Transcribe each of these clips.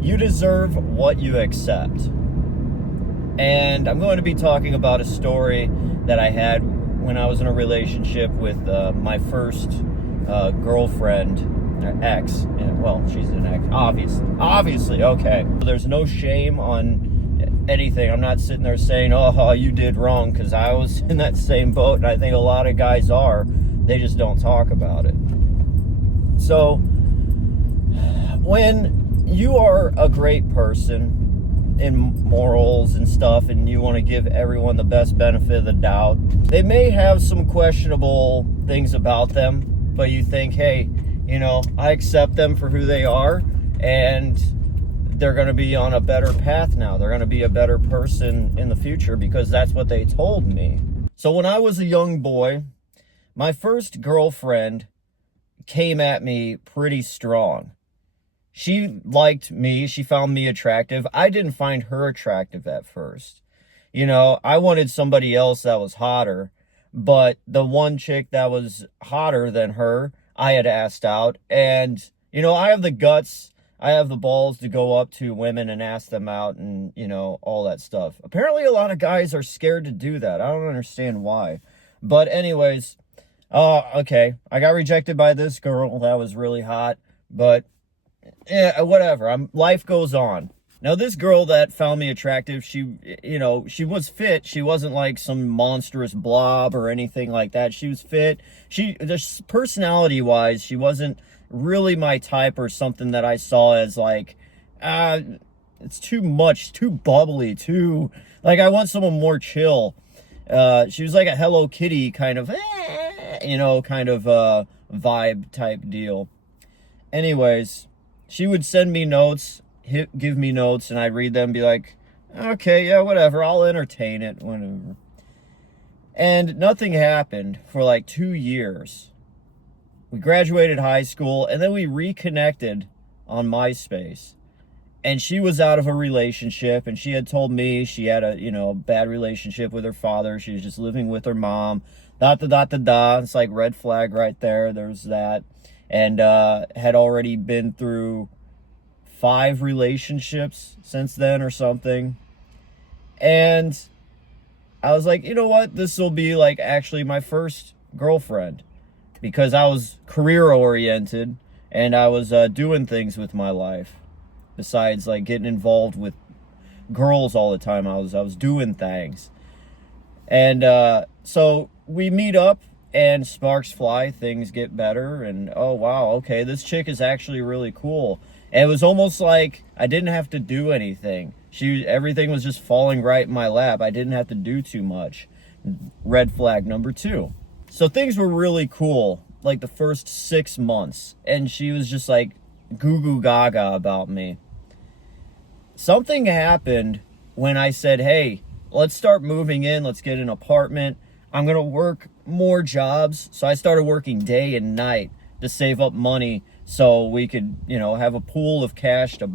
You deserve what you accept. And I'm going to be talking about a story that I had when I was in a relationship with my first girlfriend, ex. Well, she's an ex, obviously, okay. There's no shame on anything. I'm not sitting there saying, oh, you did wrong, because I was in that same boat, and I think a lot of guys are. They just don't talk about it. So, when you are a great person in morals and stuff, and you want to give everyone the best benefit of the doubt, they may have some questionable things about them, but you think, hey, I accept them for who they are, and they're going to be on a better path now. They're going to be a better person in the future because that's what they told me. So when I was a young boy, my first girlfriend came at me pretty strong. She liked me. She found me attractive. I didn't find her attractive at first. I wanted somebody else that was hotter, but the one chick that was hotter than her, I had asked out. And, I have the guts, I have the balls to go up to women and ask them out and, all that stuff. Apparently a lot of guys are scared to do that. I don't understand why. But anyways, okay, I got rejected by this girl that was really hot, but yeah, whatever. Life goes on. Now, this girl that found me attractive, she was fit. She wasn't like some monstrous blob or anything like that. She was fit. Just personality-wise, she wasn't really my type or something that I saw as like, it's too much, too bubbly, too, like, I want someone more chill. She was like a Hello Kitty kind of, vibe type deal. Anyways, she would send me notes, give me notes, and I'd read them and be like, okay, yeah, whatever, I'll entertain it, whatever. And nothing happened for like 2 years. We graduated high school, and then we reconnected on MySpace. And she was out of a relationship, and she had told me she had a, bad relationship with her father. She was just living with her mom. It's like red flag right there. There's that. And had already been through 5 relationships since then or something. And I was like, you know what? This will be like actually my first girlfriend, because I was career oriented and I was doing things with my life besides like getting involved with girls all the time. I was doing things. And so we meet up and sparks fly, things get better, and oh wow, okay, this chick is actually really cool. And it was almost like I didn't have to do anything. Everything was just falling right in my lap. I didn't have to do too much. Red flag number 2. So things were really cool, like the first 6 months, and she was just like goo goo gaga about me. Something happened when I said, hey, let's start moving in, let's get an apartment. I'm going to work more jobs. So I started working day and night to save up money so we could, have a pool of cash to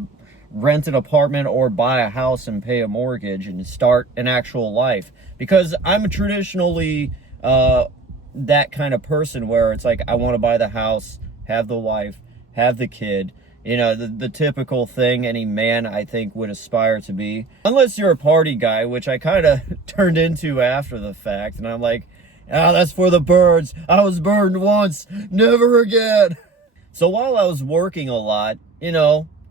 rent an apartment or buy a house and pay a mortgage and start an actual life. Because I'm traditionally that kind of person where it's like, I want to buy the house, have the wife, have the kid. The typical thing any man, I think, would aspire to be. Unless you're a party guy, which I kind of turned into after the fact. And I'm like, that's for the birds. I was burned once, never again. So while I was working a lot,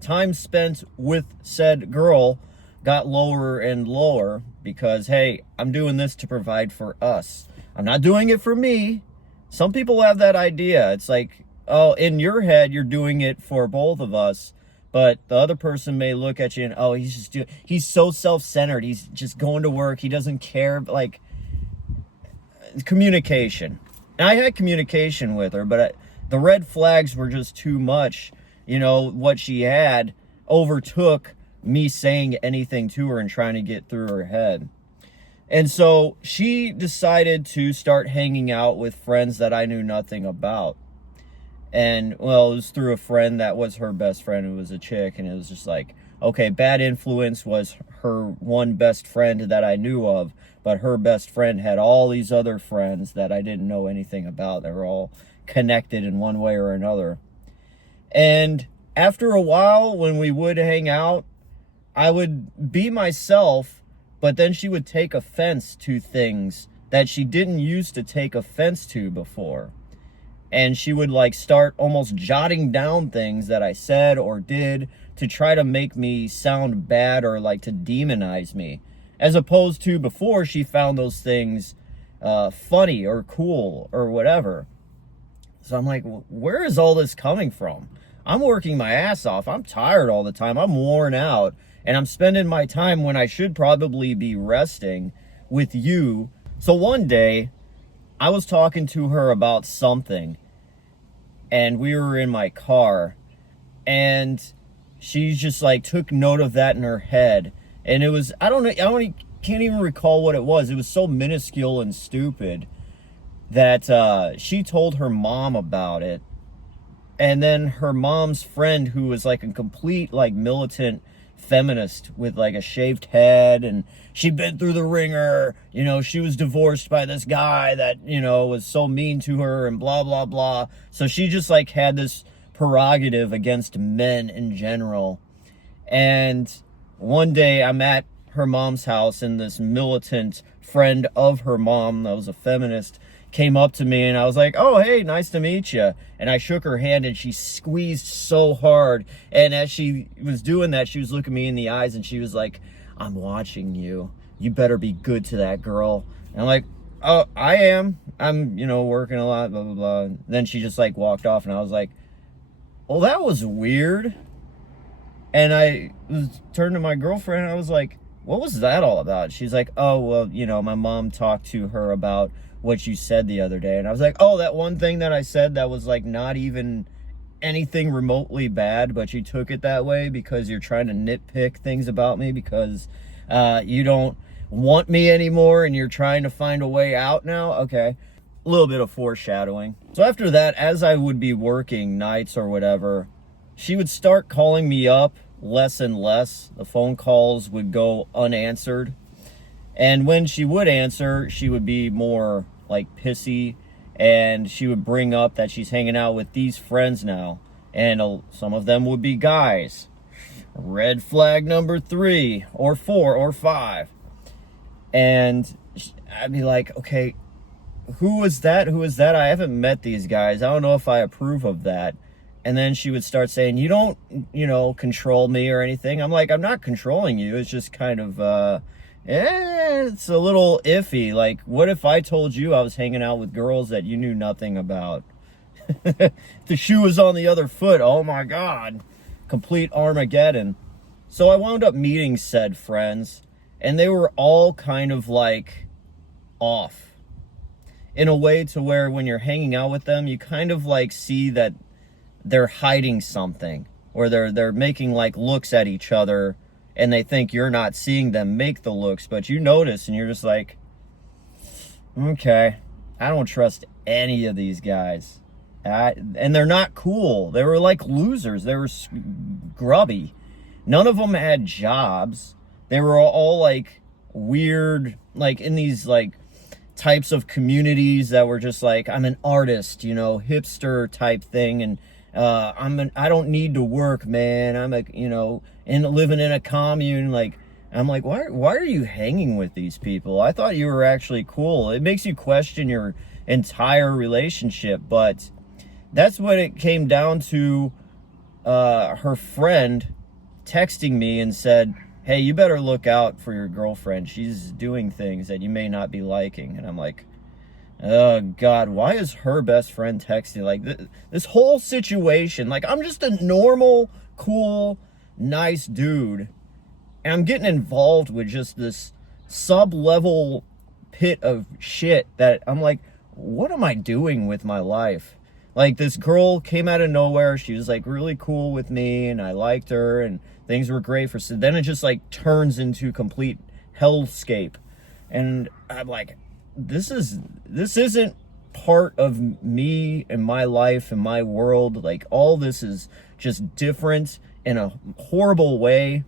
time spent with said girl got lower and lower because, hey, I'm doing this to provide for us. I'm not doing it for me. Some people have that idea. It's like, oh, in your head, you're doing it for both of us, but the other person may look at you and, oh, he's so self-centered. He's just going to work. He doesn't care. Like, communication. And I had communication with her, but the red flags were just too much. What she had overtook me saying anything to her and trying to get through her head. And so she decided to start hanging out with friends that I knew nothing about. And, well, it was through a friend that was her best friend who was a chick. And it was just like, okay, bad influence was her one best friend that I knew of. But her best friend had all these other friends that I didn't know anything about. They were all connected in one way or another. And after a while, when we would hang out, I would be myself, but then she would take offense to things that she didn't used to take offense to before. And she would like start almost jotting down things that I said or did to try to make me sound bad or like to demonize me. As opposed to before, she found those things funny or cool or whatever. So I'm like, where is all this coming from? I'm working my ass off. I'm tired all the time. I'm worn out. And I'm spending my time when I should probably be resting with you. So one day, I was talking to her about something. And we were in my car. And she just like took note of that in her head. And it was, I can't even recall what it was. It was so minuscule and stupid that she told her mom about it. And then her mom's friend, who was like a complete like militant feminist with like a shaved head, and she'd been through the ringer, you know, she was divorced by this guy that, you know, was so mean to her and blah, blah, blah. So she just like had this prerogative against men in general. And one day I'm at her mom's house, and this militant friend of her mom that was a feminist came up to me, and I was like, oh, hey, nice to meet you. And I shook her hand, and she squeezed so hard. And as she was doing that, she was looking me in the eyes, and she was like, I'm watching you. You better be good to that girl. And I'm like, oh, I am. I'm, you know, working a lot, blah, blah, blah. And then she just like walked off, and I was like, well, that was weird. And I turned to my girlfriend, and I was like, what was that all about? She's like, oh, well, you know, my mom talked to her about what you said the other day. And I was like, oh, that one thing that I said that was like not even anything remotely bad, but you took it that way because you're trying to nitpick things about me because you don't want me anymore and you're trying to find a way out now. Okay. A little bit of foreshadowing. So after that, as I would be working nights or whatever, she would start calling me up less and less. The phone calls would go unanswered. And when she would answer, she would be more like pissy, and she would bring up that she's hanging out with these friends now, and some of them would be guys. Red flag number 3 or 4 or 5. And I'd be like, okay, who is that? Who is that? I haven't met these guys. I don't know if I approve of that. And then she would start saying, you don't, you know, control me or anything. I'm like, I'm not controlling you. It's just kind of, it's a little iffy. Like, what if I told you I was hanging out with girls that you knew nothing about? The shoe was on the other foot. Oh my God. Complete Armageddon. So I wound up meeting said friends, and they were all kind of like off in a way to where when you're hanging out with them, you kind of like see that they're hiding something, or they're making like looks at each other, and they think you're not seeing them make the looks, but you notice, and you're just like, okay, I don't trust any of these guys. And they're not cool. They were like losers. They were grubby. None of them had jobs. They were all like weird, like in these like types of communities that were just like, I'm an artist, you know, hipster type thing, and I don't need to work, man. I'm a, you know, living in a commune. Like, I'm like, why are you hanging with these people? I thought you were actually cool. It makes you question your entire relationship. But that's what it came down to. Her friend texting me and said, hey, you better look out for your girlfriend. She's doing things that you may not be liking. And I'm like, oh God, why is her best friend texting? Like, this whole situation, like, I'm just a normal, cool, nice dude, and I'm getting involved with just this sub-level pit of shit that I'm like, what am I doing with my life? Like, this girl came out of nowhere. She was like really cool with me, and I liked her, and things were great for, so then it just like turns into complete hellscape. And I'm like, this isn't part of me and my life and my world. Like, all this is just different in a horrible way.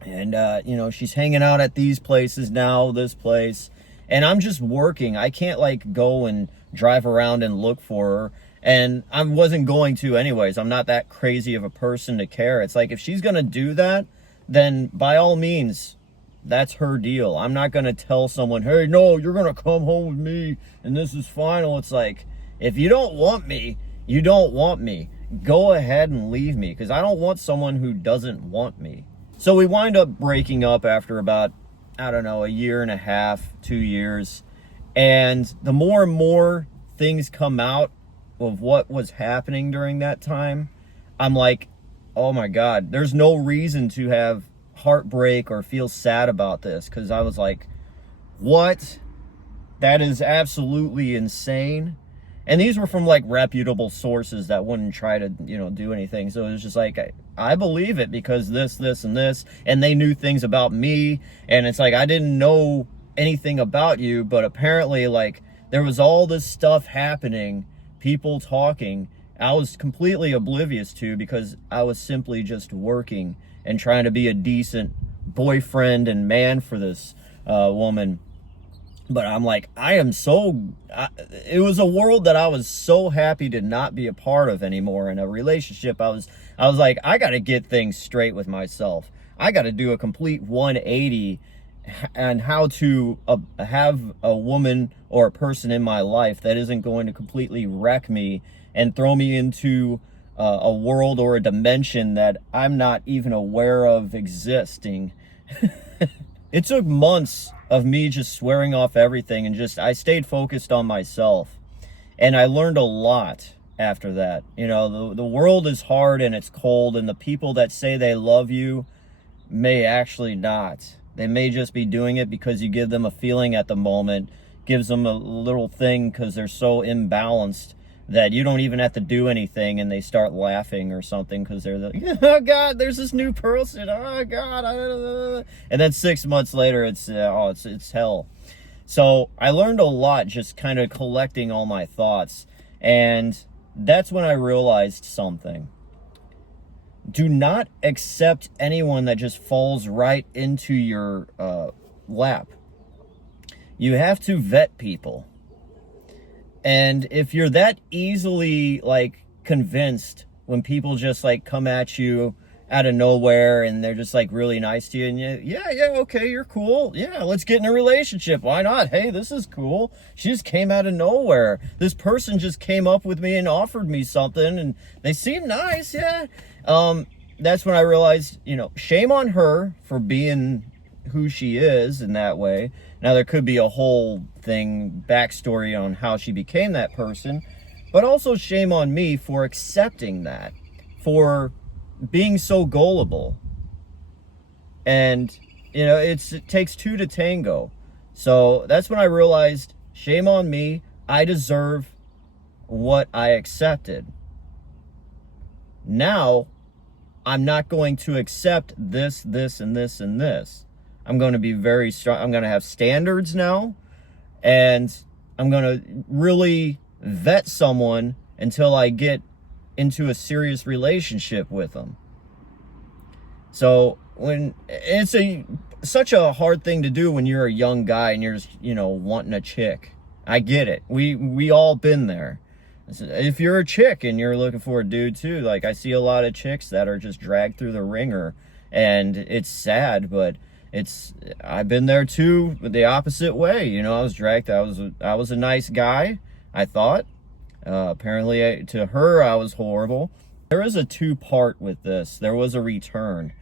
And you know, she's hanging out at these places now, this place, and I'm just working. I can't like go and drive around and look for her. And I wasn't going to anyways. I'm not that crazy of a person to care. It's like, if she's going to do that, then by all means, that's her deal. I'm not going to tell someone, hey, no, you're going to come home with me and this is final. It's like, if you don't want me, you don't want me. Go ahead and leave me, because I don't want someone who doesn't want me. So we wind up breaking up after about, I don't know, a year and a half, 2 years. And the more and more things come out of what was happening during that time, I'm like, oh my God, there's no reason to have heartbreak or feel sad about this. Because I was like, what? That is absolutely insane. And these were from like reputable sources that wouldn't try to, do anything. So it was just like, I believe it because this, and this, and they knew things about me. And it's like, I didn't know anything about you, but apparently like there was all this stuff happening, people talking, I was completely oblivious to, because I was simply just working and trying to be a decent boyfriend and man for this woman. But I'm like, it was a world that I was so happy to not be a part of anymore. In a relationship, I was like, I got to get things straight with myself. I got to do a complete 180 and how to have a woman or a person in my life that isn't going to completely wreck me and throw me into a world or a dimension that I'm not even aware of existing. It took months of me just swearing off everything, and I stayed focused on myself. And I learned a lot after that. The world is hard and it's cold, and the people that say they love you may actually not. They may just be doing it because you give them a feeling at the moment, gives them a little thing because they're so imbalanced that you don't even have to do anything, and they start laughing or something because they're like, oh God, there's this new person. Oh God. And then 6 months later, it's hell. So I learned a lot just kind of collecting all my thoughts. And that's when I realized something. Do not accept anyone that just falls right into your lap. You have to vet people. And if you're that easily like convinced when people just like come at you out of nowhere and they're just like really nice to you, and okay, you're cool. Yeah, let's get in a relationship. Why not? Hey, this is cool. She just came out of nowhere. This person just came up with me and offered me something and they seem nice. Yeah. That's when I realized, shame on her for being who she is in that way. Now there could be a whole backstory on how she became that person, but also shame on me for accepting that, for being so gullible. And it takes two to tango. So that's when I realized, shame on me. I deserve what I accepted. Now I'm not going to accept this, and this, and this. I'm going to be very strong. I'm going to have standards now, and I'm going to really vet someone until I get into a serious relationship with them. So when it's such a hard thing to do when you're a young guy and you're just, wanting a chick. I get it. We all been there. If you're a chick and you're looking for a dude too, like I see a lot of chicks that are just dragged through the ringer, and it's sad, but I've been there too, but the opposite way. I was dragged. I was a nice guy, I thought. Apparently to her, I was horrible. There is a 2-part with this. There was a return,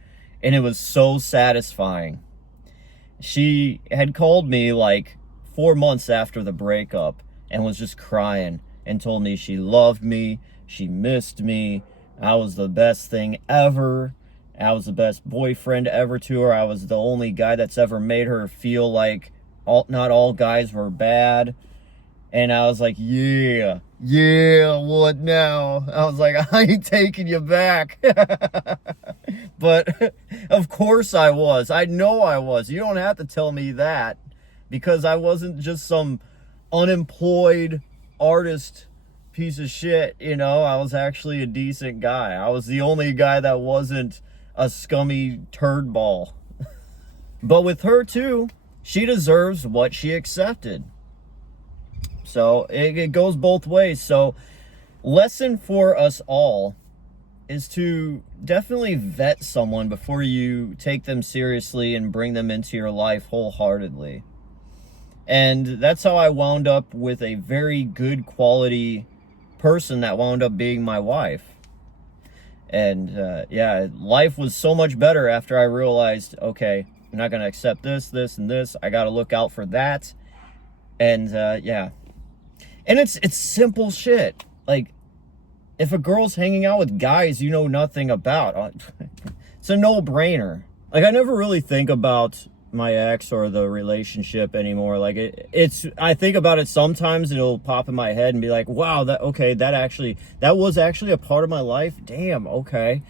and it was so satisfying. She had called me like 4 months after the breakup and was just crying and told me she loved me, she missed me, I was the best thing ever. I was the best boyfriend ever to her. I was the only guy that's ever made her feel like not all guys were bad. And I was like, yeah, what now? I was like, I ain't taking you back. But of course I was. I know I was. You don't have to tell me that, because I wasn't just some unemployed artist piece of shit. I was actually a decent guy. I was the only guy that wasn't a scummy turd ball. But with her too, she deserves what she accepted. So it goes both ways. So lesson for us all is to definitely vet someone before you take them seriously and bring them into your life wholeheartedly. And that's how I wound up with a very good quality person that wound up being my wife. And yeah, life was so much better after I realized, okay, I'm not going to accept this, this, and this. I got to look out for that. And yeah. And it's simple shit. Like, if a girl's hanging out with guys you know nothing about, it's a no-brainer. Like, I never really think about my ex or the relationship anymore. Like, I think about it sometimes, it'll pop in my head and be like, wow, that was actually a part of my life. Damn, okay.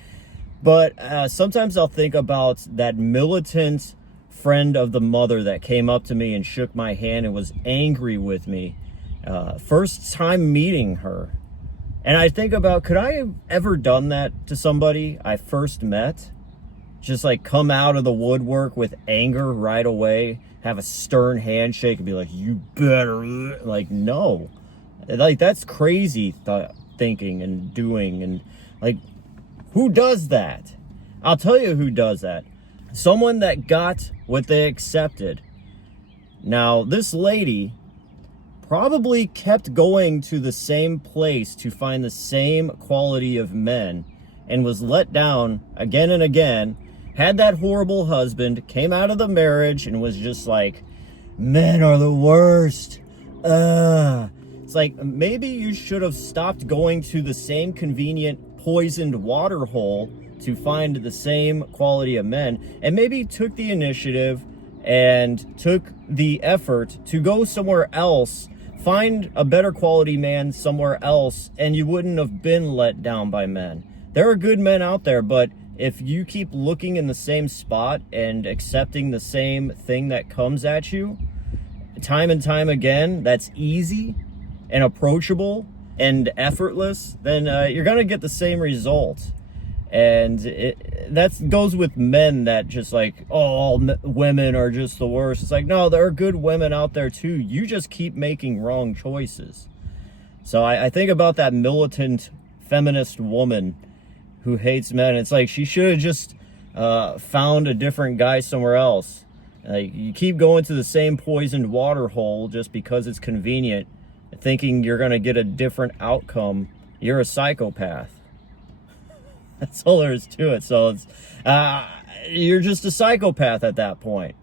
But sometimes I'll think about that militant friend of the mother that came up to me and shook my hand and was angry with me. First time meeting her. And I think about, could I have ever done that to somebody I first met? Just like come out of the woodwork with anger right away, have a stern handshake and be like, you better, like, no. Like, that's crazy thinking and doing. And like, who does that? I'll tell you who does that. Someone that got what they accepted. Now, this lady probably kept going to the same place to find the same quality of men and was let down again and again, had that horrible husband, came out of the marriage and was just like, men are the worst. It's like, maybe you should have stopped going to the same convenient poisoned water hole to find the same quality of men, and maybe took the initiative and took the effort to go somewhere else, find a better quality man somewhere else, and you wouldn't have been let down by men. There are good men out there, but if you keep looking in the same spot and accepting the same thing that comes at you time and time again, that's easy and approachable and effortless, then you're going to get the same result. And that goes with men that just like, oh, all women are just the worst. It's like, no, there are good women out there too. You just keep making wrong choices. So I think about that militant feminist woman who hates men. It's like, she should have just found a different guy somewhere else. Like, you keep going to the same poisoned water hole just because it's convenient, thinking you're going to get a different outcome. You're a psychopath. That's all there is to it. So it's you're just a psychopath at that point.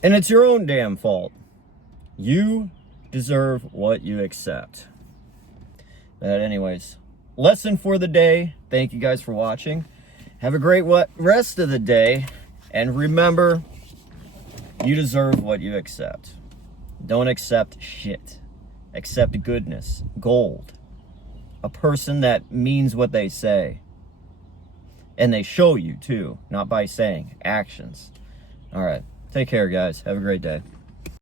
And it's your own damn fault. You deserve what you accept. But anyways, lesson for the day. Thank you guys for watching. Have a great rest of the day. And remember, you deserve what you accept. Don't accept shit. Accept goodness, gold. A person that means what they say. And they show you too, not by saying, actions. All right. Take care, guys. Have a great day.